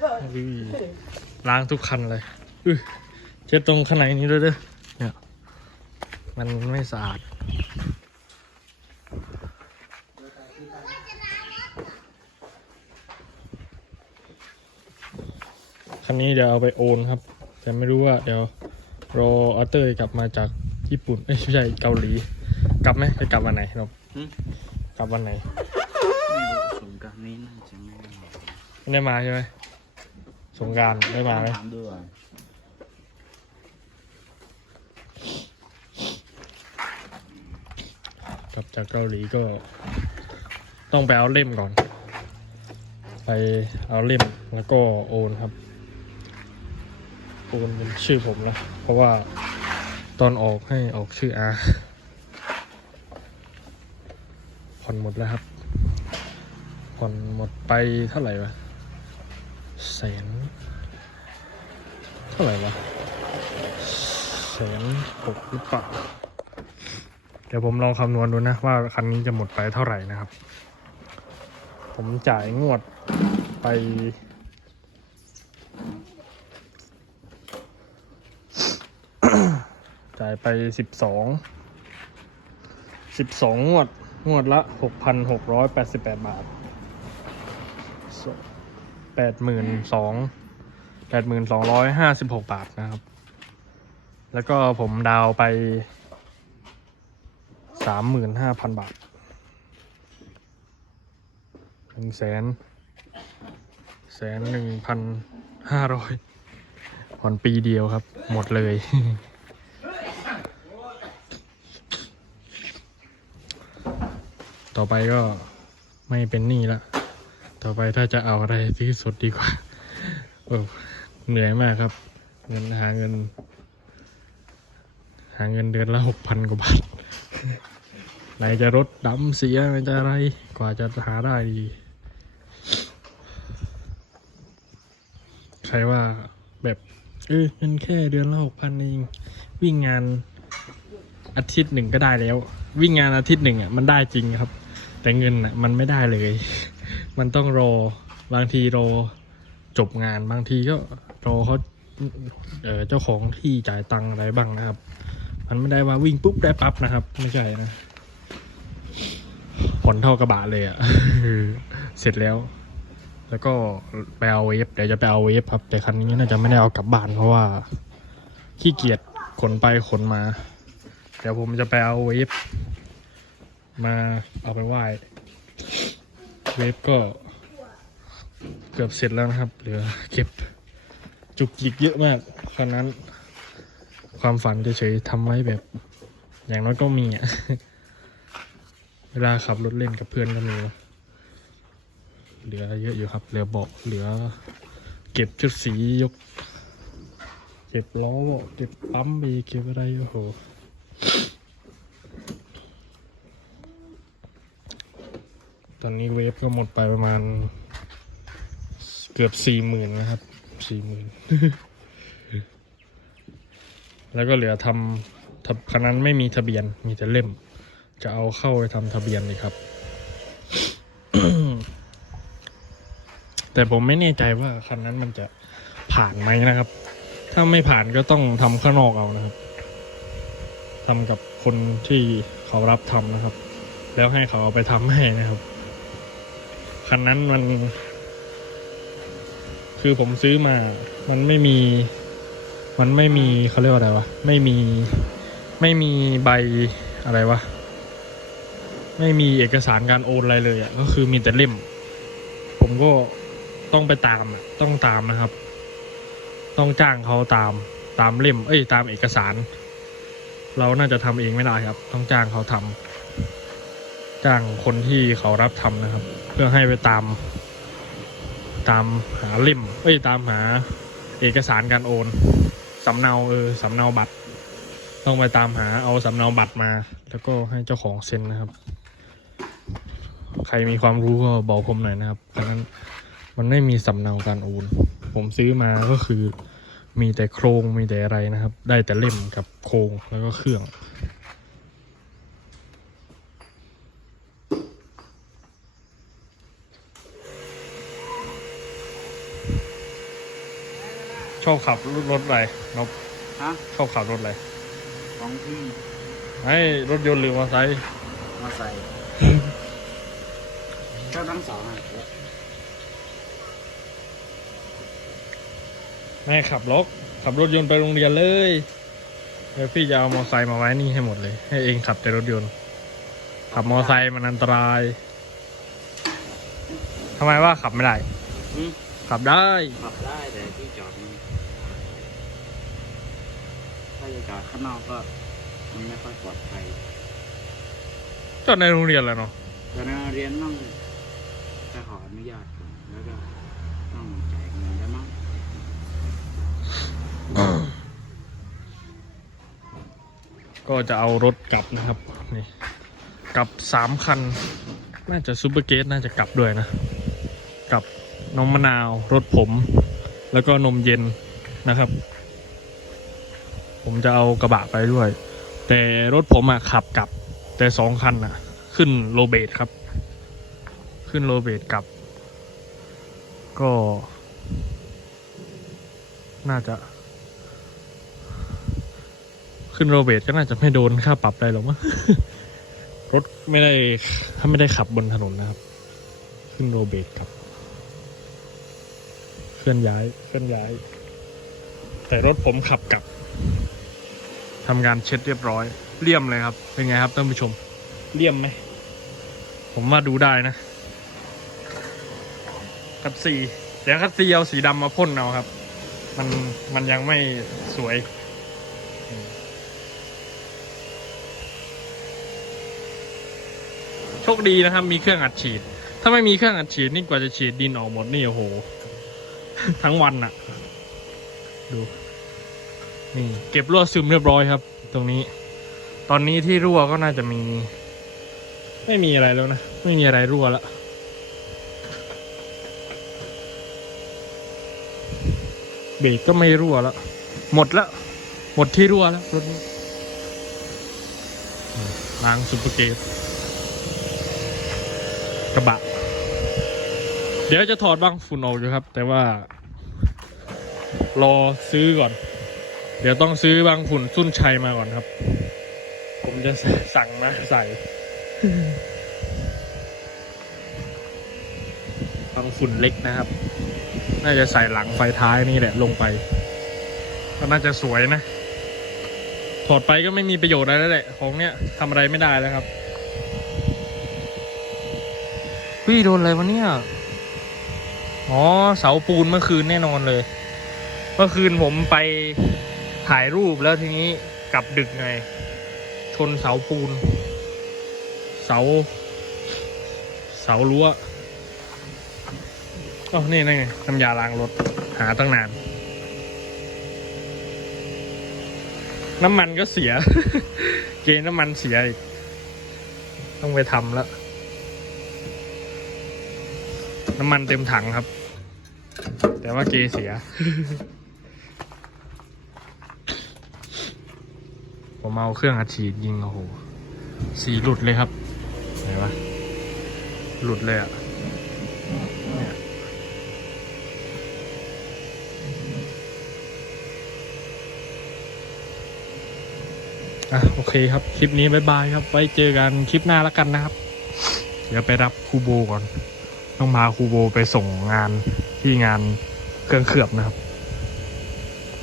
อุ้ยล้างทุกคันเลยอุ้ยเช็ดตรงข้างในนี้ด้วยเด้อเนี่ยมันไม่สะอาดคันนี้เดี๋ยวเอาไปโอนครับ แต่ไม่รู้ว่าเดี๋ยวรออาเตอร์กลับมาจากญี่ปุ่นเอ้ยไม่ใช่เกาหลี กลับไหมจะกลับวันไหนครับหืมกลับวันไหนไม่รู้สงกรารนี้น่าจะไม่ได้ไม่ได้มาใช่ไหม สงกรารได้มาไหมถามดูก่อนกลับจากเกาหลีก็ ต้องไปเอาเล่มก่อน ไปเอาเล่มแล้วก็โอนครับ โอนเป็นชื่อผมนะ เพราะว่าตอนออกให้ออกชื่ออาผ่อนหมดแล้วครับผ่อนหมดไปเท่าไหร่วะ แสนเท่าไหร่วะแสนหกหรือเปล่าเดี๋ยวผมลองคำนวณดูนะว่าคันนี้จะหมดไปเท่าไหร่นะครับ ผมจ่ายงวดไปจ่ายไปสิบสองสิบสองงวด งวดละหกพันหกร้อยแปดสิบแปดบาท แปดหมื่นสองแปดหมื่นสองร้อยห้าสิบหกบาทนะครับ แล้วก็ผมดาวไปสามหมื่นห้าพันบาทหนึ่งแสนแสนหนึ่งพันห้าร้อยผ่อนปีเดียวครับ หมดเลย ต่อไปก็ไม่เป็นหนี้ละ ต่อไปถ้าจะเอาอะไรที่สดดีกว่าเหนื่อยมากครับ เงินหาเงิน หาเงินเดือนละหกพันกว่าบาทไหนจะรถดำเสียไหนจะอะไรกว่าจะหาได้ดีใครว่าแบบเออเงินแค่เดือนละหกพันเองวิ่งงานอาทิตย์หนึ่งก็ได้แล้ว วิ่งงานอาทิตย์หนึ่งอะมันได้จริงครับ แต่เงินอะมันไม่ได้เลย มันต้องรอบางทีรอจบงานบางทีก็รอเขาเออเจ้าของที่จ่ายตังค์อะไรบ้างนะครับ มันไม่ได้ว่าวิ่งปุ๊บได้ปั๊บนะครับ ไม่ใช่นะผลเท่ากระบะเลยอะ่ะเสร็จแล้ว แล้วก็ไปเอาเวฟเดี๋ยวจะไปเอาเวฟครับ แต่คันนี้น่าจะไม่ได้เอากลับบ้านเพราะว่าขี้เกียจขนไปขนมา เดี๋ยวผมจะไปเอาเวฟมาเอาไปไหว้ เวฟก็เกือบเสร็จแล้วนะครับ เหลือเก็บจุกจิกเยอะมากคันนั้น ความฝันเฉยๆทำไว้แบบ อย่างน้อยก็มีอะ เวลาขับรถเล่นกับเพื่อนก็มีนะเหลือเยอะอยู่ครับ เหลือเบาะเหลือ เก็บชุดสียก เก็บล้อเบาเก็บปั๊มบีเก็บอะไรโอ้โห ตอนนี้เวฟก็หมดไปประมาณ เกือบสี่หมื่นนะครับสี่หมื่นแล้วก็เหลือทำทะคันนั้นไม่มีทะเบียนมีแต่เล่ม จะเอาเข้าไปทำทะเบียนเลยครับ แต่ผมไม่แน่ใจว่าคันนั้นมันจะผ่านไหมนะครับ ถ้าไม่ผ่านก็ต้องทำข้างนอกเอานะครับทำกับคนที่เขารับทำนะครับ แล้วให้เขาเอาไปทำให้นะครับ คันนั้นมัน คือผมซื้อมา มันไม่มี มันไม่มีเขาเรียกว่าอะไรวะ ไม่มี ไม่มีใบอะไรวะ ไม่มีเอกสารการโอนอะไรเลยอะ่ะ ก็คือมีแต่เล่ม ผมก็ต้องไปตามอะต้องตามนะครับ ต้องจ้างเขาตามตามเล่ม เอ้ย ตามเอกสาร เราน่าจะทำเองไม่ได้ครับ ต้องจ้างเขาทำ จ้างคนที่เขารับทำนะครับ เพื่อให้ไปตาม ตามหาเล่มเอ้ยตามหาเอกสารการโอนสำเนาเออสำเนาบัตร ต้องไปตามหาเอาสำเนาบัตรมา แล้วก็ให้เจ้าของเซ็นนะครับ ใครมีความรู้ก็บอกผมหน่อยนะครับเพราะฉะนั้นมันไม่มีสำเนาการโอน ผมซื้อมาก็คือมีแต่โครงมีแต่อะไรนะครับ ได้แต่เล่มกับโครงแล้วก็เครื่อง อบขับรถอะไรนบฮะชอบขับรถอะไรของพี่ไอ้รถยนต์หรือมอเตอร์ไซค์มาใส่เจ้าทั้งสองอะแม่ขับรถขับรถยนต์ไปโรงเรียนเลยเดี๋ยวพี่จะเอามอเตอร์ไซค์มาไว้นี่ให้หมดเลย ให้เองขับแต่รถยนต์ ขับมอเตอร์ไซค์มันอันตรายทำไมว่าขับไม่ได้ อืมขับได้ ขับได้แต่ที่จอดมัน ถ้าจะจอดข้างนอกก็มันไม่ค่อยปลอดภัยจอดในโรงเรียนแหล้วเนาะแต่ในโรงเรียนต้องจะขออนุญาตก่อนแล้วก็ต้องจ่ายเงินแล้วมั้งก็จะเอารถกลับนะครับนี่กลับสามคัน น่าจะซูเปอร์เกตน่าจะกลับด้วยนะกับนมมะนาวรถผม แล้วก็นมเย็นนะครับ ผมจะเอากระบะไปด้วย แต่รถผมอะขับกลับ แต่สองคันอะขึ้นโลเบตครับ ขึ้นโลเบตกลับ ก็ น่าจะ ขึ้นโรเบตก็น่าจะไม่โดนค่าปรับอะไรหรอกมั้งรถไม่ได้ถ้าไม่ได้ขับบนถนนนะครับ ขึ้นโรเบตครับเคลื่อนย้ายเคลื่อนย้าย แต่รถผมขับกลับ ทำงานเช็ดเรียบร้อยเลี่ยมเลยครับ เป็นไงครับท่านผู้ชมเลี่ยมไหม ผมว่าดูได้นะ คัดซีเดี๋ยวคัดซีเอาสีดำมาพ่นเอาครับ มันมันยังไม่สวยโชคดีนะครับ มีเครื่องอัดฉีด ถ้าไม่มีเครื่องอัดฉีดนี่กว่าจะฉีดดินออกหมดนี่โอ้โห ทั้งวันอะดู นี่เก็บรั่วซึมเรียบร้อยครับ ตรงนี้ ตอนนี้ที่รั่วก็น่าจะมี ไม่มีอะไรแล้วนะ ไม่มีอะไรรั่วแล้วเบรกก็ไม่รั่วแล้ว หมดแล้วหมดที่รั่วแล้วรถนี้ล้างซุปเปอร์เกตกระบะ เดี๋ยวจะถอดบางฝุ่นออกอยู่ครับ แต่ว่า รอซื้อก่อน เดี๋ยวต้องซื้อบางฝุ่นสุ้นชัยมาก่อนครับ ผมจะสั่งมาใส่บางฝุ่นเล็กนะครับ น่าจะใส่หลังไฟท้ายนี่แหละลงไป ก็น่าจะสวยนะ ถอดไปก็ไม่มีประโยชน์อะไรแล้วแหละ ของเนี้ยทำอะไรไม่ได้แล้วครับพี่โดนอะไรวะเนี่ย อ๋อ เสาปูนเมื่อคืนแน่นอนเลย เมื่อคืนผมไป ถ่ายรูปแล้วทีนี้กลับดึกไงชนเสาปูน เสา เสารั้วอ๋อนี่นั่นไงน้ำยาล้างรถ หาตั้งนาน น้ำมันก็เสีย เกณฑ์น้ำมันเสียอีก ต้องไปทำแล้ว น้ำมันเต็มถังครับ แต่ว่าเกเสีย ผมเอาเครื่องอัดฉีดยิงโอ้โหสีหลุดเลยครับไหนวะหลุดเลยอะเนี่ยอะโอเคครับ คลิปนี้บายบายครับ ไว้เจอกันคลิปหน้าแล้วกันนะครับ เดี๋ยวไปรับครูโบก่อน ต้องพาครูโบไปส่งงานที่งานเครื่องเคลือบนะครับ